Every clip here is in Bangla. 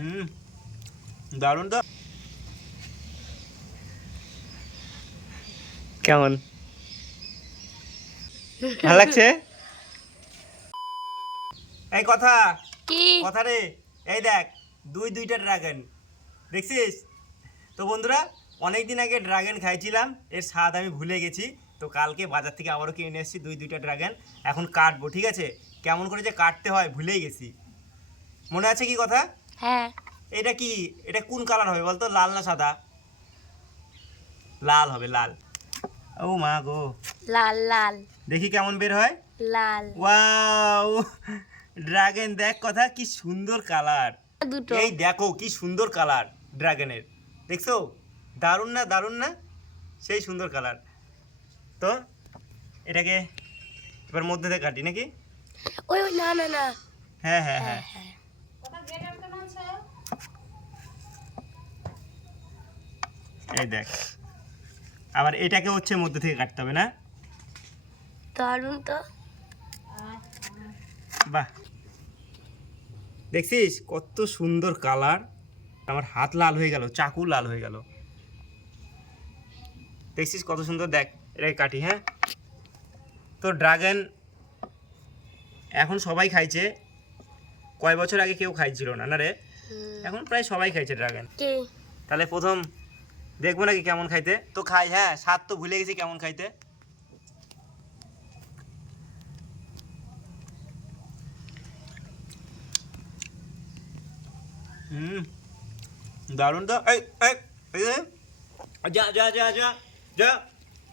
হুম দারুণ তো। কেমন? ভালো লাগছে? এই কথা কি? কথা রে এই দেখ দুই দুইটা ড্রাগন দেখছিস? তো বন্ধুরা অনেক দিন আগে ড্রাগন খাইছিলাম এর স্বাদ আমি ভুলে গেছি তো কালকে বাজার থেকে আবারও কিনে এসেছি দুই দুইটা ড্রাগন এখন কাটবো ঠিক আছে? কেমন করে যে কাটতে হয় ভুলেই গেছি। মনে আছে কি কথা? হ্যাঁ। এটা কি? এটা কোন কালার হবে বলতো? লাল না সাদা? লাল হবে লাল। ও মা গো। লাল লাল। দেখি কেমন বের হয়। লাল। ওয়াও! ড্রাগন দেখ কথা কি সুন্দর কালার। দুটো। এই দেখো কি সুন্দর কালার ড্রাগনের। দেখছ? দারুণ না দারুণ না? সেই সুন্দর কালার। তো এটাকে এবার মধ্যে থেকে কাটি নাকি? ওই ওই না না না। হ্যাঁ। হ্যাঁ হ্যাঁ। এই দেখ। আবার এটাকে হচ্ছে মধ্যে থেকে কাটতে হবে না? দারুণ তো। বাহ। দেখছিস? কত সুন্দর কালার। আমার হাত লাল হয়ে গেল চাকু লাল হয়ে গেল। দেখছিস কত সুন্দর? দেখ এটাকে কাটি হ্যাঁ? তো ড্রাগন এখন সবাই খাইছে। কয় বছর আগে কেউ খাইছিল না না রে। এখন প্রায় সবাই খাইছে ড্রাগন কি? তাহলে প্রথম দেখব নাকি কেমন খাইতে? তো খাই হ্যাঁ স্বাদ তো ভুলে গেছি কেমন খাইতে। হুম দারুণ তো। এই এই এই যা। যা যা যা যা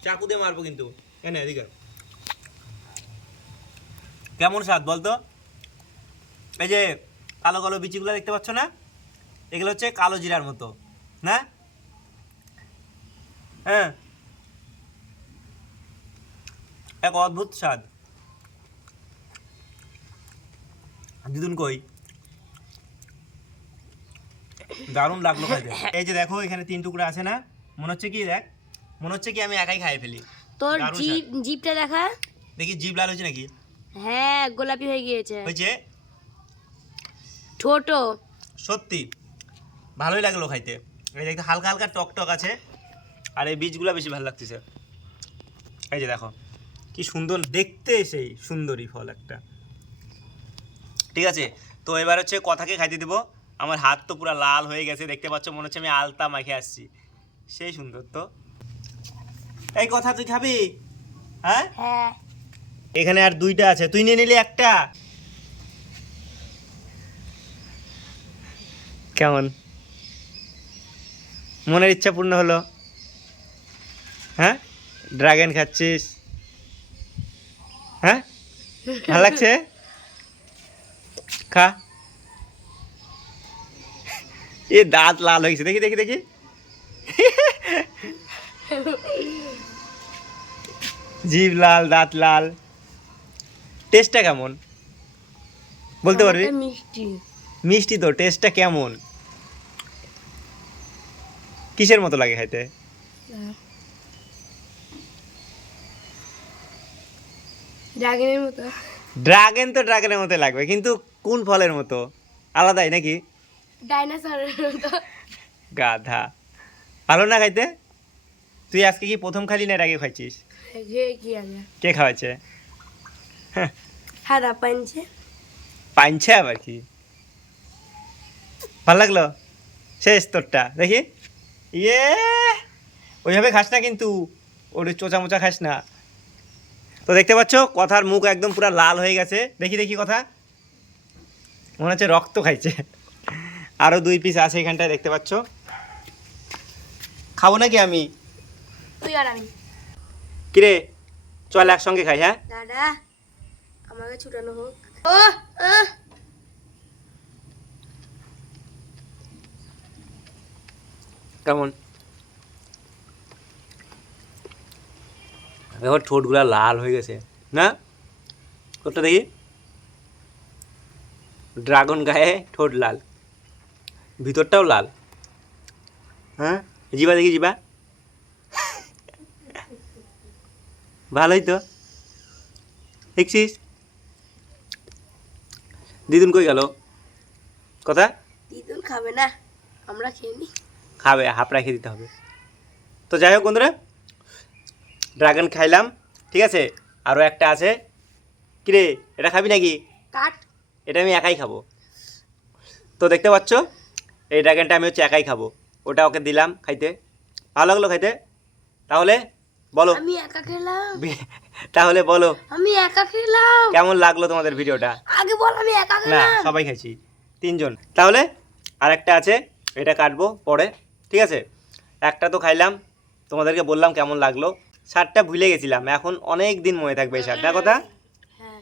চাকু দিয়ে মারবো কিন্তু। এনে এদিকে কেমন স্বাদ বলতো? এই যে কালো কালো বিচিগুলো দেখতে পাচ্ছ না? এগুলো হচ্ছে কালো জিরার মতো না? হ্যাঁ। এক অদ্ভুত স্বাদ। দিদুন কই? দারুণ লাগল খাইতে এই যে দেখো এখানে তিন টুকরা আছে না? মনে হচ্ছে কি দেখ? মনে হচ্ছে কি আমি একাই খাই ফেলি। তোর জিপ জিপটা দেখা? দেখি জিভ লাল হয়েছে নাকি? হ্যাঁ গোলাপি হয়ে গিয়েছে। হয়েছে? ছোট। সত্যি। ভালোই লাগল খাইতে। এই দেখতে হালকা হালকা টক টক আছে আর এই বীজগুলো বেশি ভালো লাগতেছে। এই যে দেখো কি সুন্দর দেখতে সেই সুন্দরী ফল একটা। ঠিক আছে তো এবার হচ্ছে কথাকে খাইতে দেবো। আমার হাত তো পুরো লাল হয়ে গেছে দেখতে পাচ্ছ মনে হচ্ছে আমি আলতা মাখে আসছি। সেই সুন্দর তো। এই কথা তুই খাবি? হ্যাঁ? হ্যাঁ। এখানে আর দুইটা আছে তুই নিয়ে নিলি একটা? কেমন? মনের ইচ্ছা পূর্ণ হলো। হ্যাঁ? ড্রাগন খাচ্ছিস। হ্যাঁ? ভালো লাগছে? খা। এ দাঁত লাল হয়েছে দেখি দেখি দেখি। জিভ লাল দাঁত লাল। টেস্টটা কেমন? বলতে পারবি? মিষ্টি। মিষ্টি তো টেস্টটা কেমন? কিসের মতো লাগে খাইতে? ড্রাগনের মতো। ড্রাগন তো ড্রাগনের মতো লাগবে কিন্তু কোন ফলের মতো? আলাদাই নাকি? ডাইনোসরের মতো। গাধা। ভালো না খাইতে? তুই আজকে কি প্রথম খালি না এর আগে খাইছিস? কি খাওয়াচ্ছে হারা পাঞ্চে পাইনছে আবার কি? ভালো লাগল? শেষ তোরটা। দেখি। ইয়ে? ওইভাবে খাস না কিন্তু। ওর চোচা মোচা খাস না। তো দেখতে পাচ্ছ কথার মুখ একদম পুরো লাল হয়ে গেছে। দেখি দেখি কথা। মনে হচ্ছে রক্ত খাইছে। আরও দুই পিস আছে এখানটায় দেখতে পাচ্ছ। খাব নাকি আমি? তুই আর আমি। কিরে চল একসঙ্গে খাই হ্যাঁ? দাদা আমাকে ছুটানো হোক। ও। কেমন? এখন ঠোঁটগুলো লাল হয়ে গেছে। না? ঠোঁটটা দেখি। ড্রাগন গায়ে ঠোঁট লাল। ভিতরটাও লাল। হ্যাঁ? জিবা দেখি জিবা। ভালোই তো। দেখছিস? দিদুন কই গেল? কথা? দিদুন খাবে না আমরা খেয়ে নি। খাবে হাফ রেখে দিতে হবে। তো যাই হোক বন্ধুরা ড্রাগন খাইলাম ঠিক আছে? আরও একটা আছে। কিরে এটা খাবি নাকি? কাট। এটা আমি একাই খাব। তো দেখতে পাচ্ছ এই ড্রাগনটা আমি হচ্ছে একাই খাব। ওটা ওকে দিলাম খাইতে। ভালো লাগল খাইতে? তাহলে বলো। আমি একা খেলাম। তাহলে বলো। আমি একা খেলাম। কেমন লাগল তোমাদের ভিডিওটা? আগে বল আমি একা না সবাই খাইছি। তিনজন। তাহলে আর একটা আছে এটা কাটবো পরে। ঠিক আছে? একটা তো খাইলাম তোমাদেরকে বললাম কেমন লাগল। শার্টটা ভুলে গেছিলাম এখন অনেক দিন মনে থাকবে এই শার্টটা কথা? হ্যাঁ।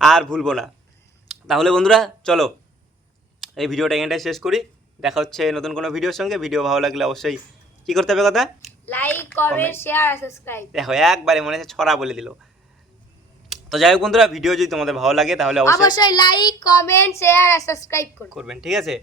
আর ভুলবো না। তাহলে বন্ধুরা চলো এই ভিডিওটা এখানটায় শেষ করি। দেখা হচ্ছে নতুন কোনো ভিডিওর সঙ্গে। ভিডিও ভালো লাগলে অবশ্যই কী করতে হবে কথা? লাইক কমেন্ট শেয়ার আর সাবস্ক্রাইব দেখো একবারে মনে হচ্ছে ছড়া বলে দিল। তো যাই হোক বন্ধুরা ভিডিও যদি তোমাদের ভালো লাগে তাহলে অবশ্যই অবশ্যই লাইক কমেন্ট শেয়ার আর সাবস্ক্রাইব করবেন ঠিক আছে?